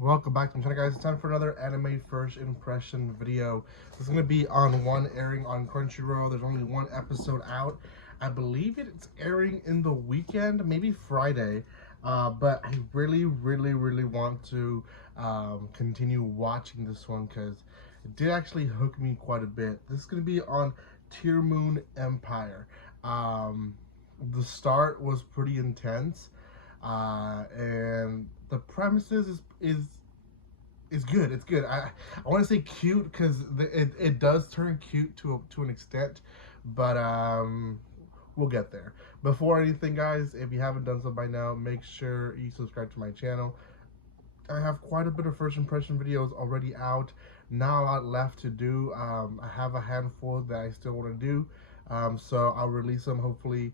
Welcome back to my channel, guys. It's time for another anime first impression video. This is going to be on one airing on Crunchyroll. There's only one episode out. I believe it's airing in the weekend, maybe Friday. But I really want to continue watching this one because it did actually hook me quite a bit. This is going to be on Tearmoon Empire. The start was pretty intense. And the premises is good. It's good. I want to say cute because it does turn cute to an extent, but we'll get there. Before anything, guys, if you haven't done so by now, make sure you subscribe to my channel. I have quite a bit of first impression videos already out. Not a lot left to do. I have a handful that I still want to do. So I'll release them hopefully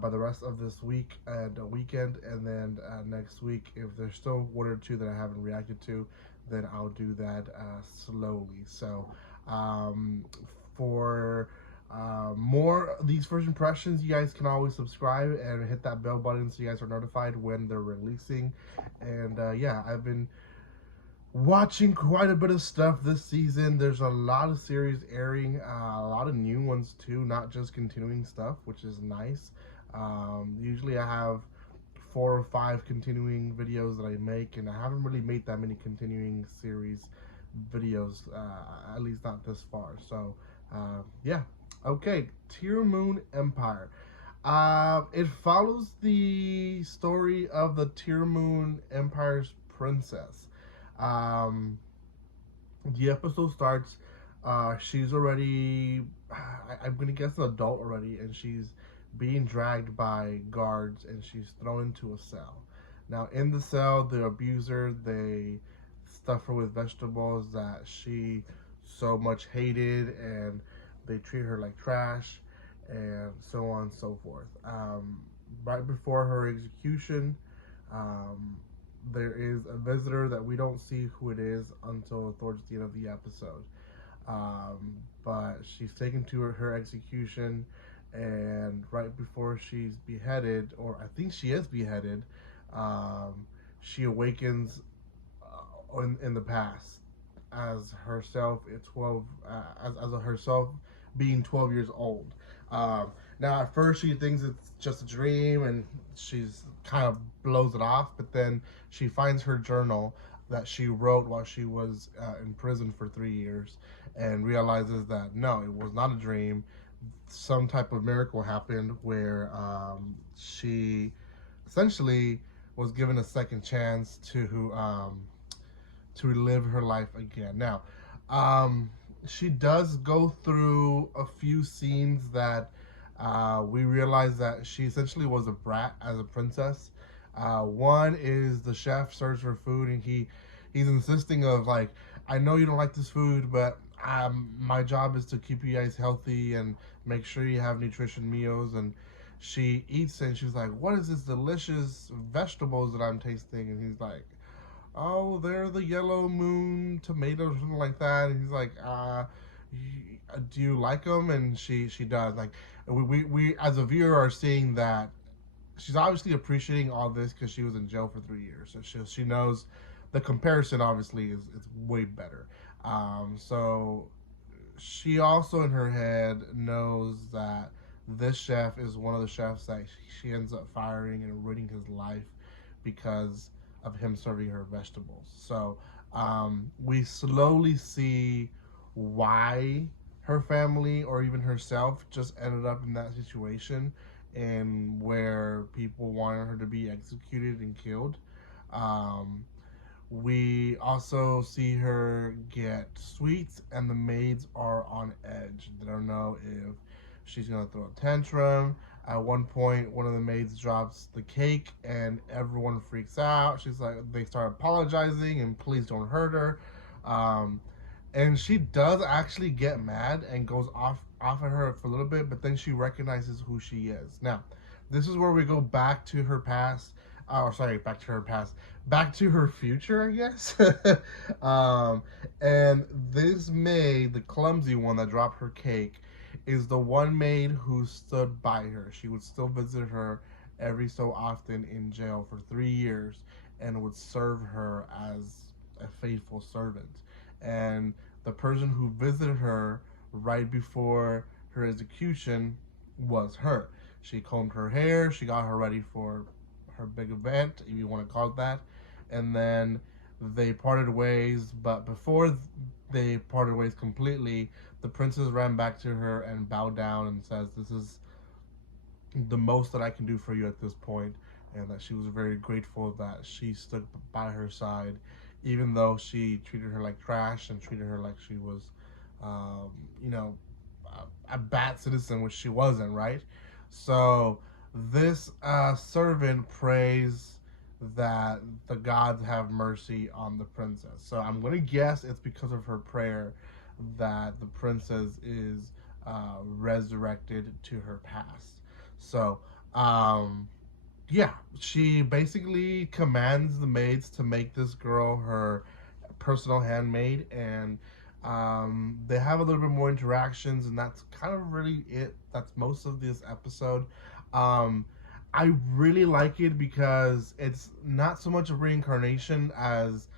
by the rest of this week and weekend, and then next week, if there's still one or two that I haven't reacted to, then I'll do that slowly. So for more of these first impressions, you guys can always subscribe and hit that bell button so you guys are notified when they're releasing. And yeah, I've been watching quite a bit of stuff this season. There's a lot of series airing, a lot of new ones too, not just continuing stuff, which is nice. Usually I have 4 or 5 continuing videos that I make, and I haven't really made that many continuing series videos, at least not this far. So yeah, okay. Tearmoon Empire. It follows the story of the Tearmoon Empire's princess. Um, the episode starts. She's already, I'm gonna guess, an adult already, and she's being dragged by guards, and she's thrown into a cell. Now, in the cell, the abuser, they stuff her with vegetables that she so much hated, and they treat her like trash, and so on and so forth. Right before her execution, um, there is a visitor that we don't see who it is until towards the end of the episode. But she's taken to her execution, and right before she's beheaded, or I think she is beheaded, she awakens in the past as herself at 12, as a herself being 12 years old. Now, at first, she thinks it's just a dream, and she's kind of blows it off. But then she finds her journal that she wrote while she was in prison for 3 years, and realizes that no, it was not a dream. Some type of miracle happened where she essentially was given a second chance to live her life again. Now, she does go through a few scenes that we realize that she essentially was a brat as a princess. One is the chef serves her food, and he's insisting of like, I know you don't like this food, but my job is to keep you guys healthy and make sure you have nutrition meals. And she eats and she's like, what is this delicious vegetables that I'm tasting? And he's like, oh, they're the yellow moon tomatoes or something like that. And he's like, do you like them? And she does. Like, we as a viewer are seeing that she's obviously appreciating all this because she was in jail for 3 years. So she knows the comparison obviously is way better. So she also in her head knows that this chef is one of the chefs that she ends up firing and ruining his life because of him serving her vegetables. So we slowly see why her family or even herself just ended up in that situation, and where people wanted her to be executed and killed. We also see her get sweets, and the maids are on edge. They don't know if she's gonna throw a tantrum. At one point, one of the maids drops the cake, and everyone freaks out. She's like, they start apologizing and please don't hurt her. And she does actually get mad and goes off at her for a little bit, but then she recognizes who she is. Now, this is where we go back to her past. Oh, sorry, back to her past. Back to her future, I guess. And this maid, the clumsy one that dropped her cake, is the one maid who stood by her. She would still visit her every so often in jail for 3 years, and would serve her as faithful servant. And the person who visited her right before her execution was her. She combed her hair, she got her ready for her big event, if you want to call it that. And then they parted ways, but before they parted ways completely, the princess ran back to her and bowed down and says, "This is the most that I can do for you at this point," and that she was very grateful that she stood by her side, even though she treated her like trash and treated her like she was, um, you know, a bad citizen, which she wasn't, right? So this servant prays that the gods have mercy on the princess. So I'm gonna guess it's because of her prayer that the princess is resurrected to her past. So, yeah, she basically commands the maids to make this girl her personal handmaid, and they have a little bit more interactions, and that's kind of really it. That's most of this episode. Um, I really like it because it's not so much a reincarnation as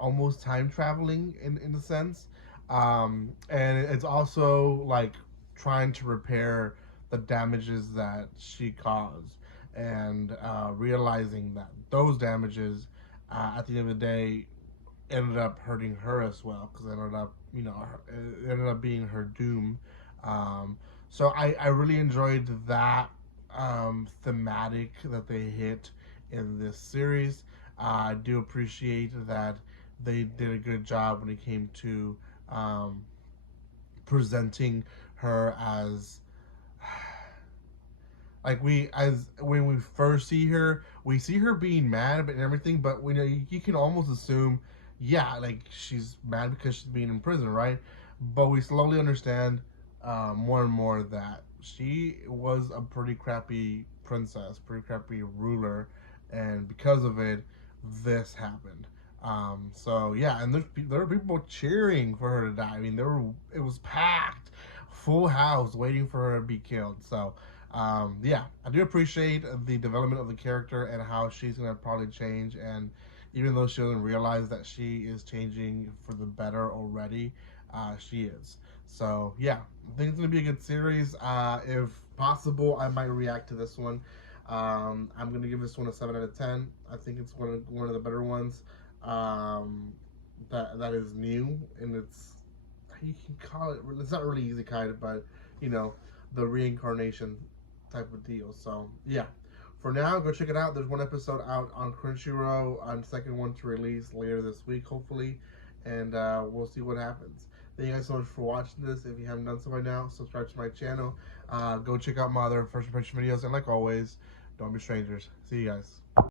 almost time traveling in a sense, and it's also like trying to repair the damages that she caused, and realizing that those damages, at the end of the day, ended up hurting her as well, because it ended up, it ended up being her doom. So I really enjoyed that thematic that they hit in this series. I do appreciate that they did a good job when it came to presenting her as, like, we as when we first see her, we see her being mad and everything, but we know you can almost assume, yeah, like she's mad because she's being in prison, right? But we slowly understand more and more that she was a pretty crappy princess, pretty crappy ruler, and because of it, this happened. So yeah, and there were people cheering for her to die. I mean, it was packed, full house, waiting for her to be killed. So yeah, I do appreciate the development of the character and how she's gonna probably change. And even though she doesn't realize that she is changing for the better already, she is. So yeah, I think it's gonna be a good series. If possible, I might react to this one. I'm gonna give this one a 7 out of 10. I think it's one of the better ones. That is new, and it's, you can call it. It's not really easy kind of, but you know, the reincarnation type of deal. So yeah, for now, go check it out. There's one episode out on Crunchyroll, on second one to release later this week, hopefully, and we'll see what happens. Thank you guys so much for watching this. If you haven't done so by now, subscribe to my channel. Go check out my other first impression videos, and like always, don't be strangers. See you guys.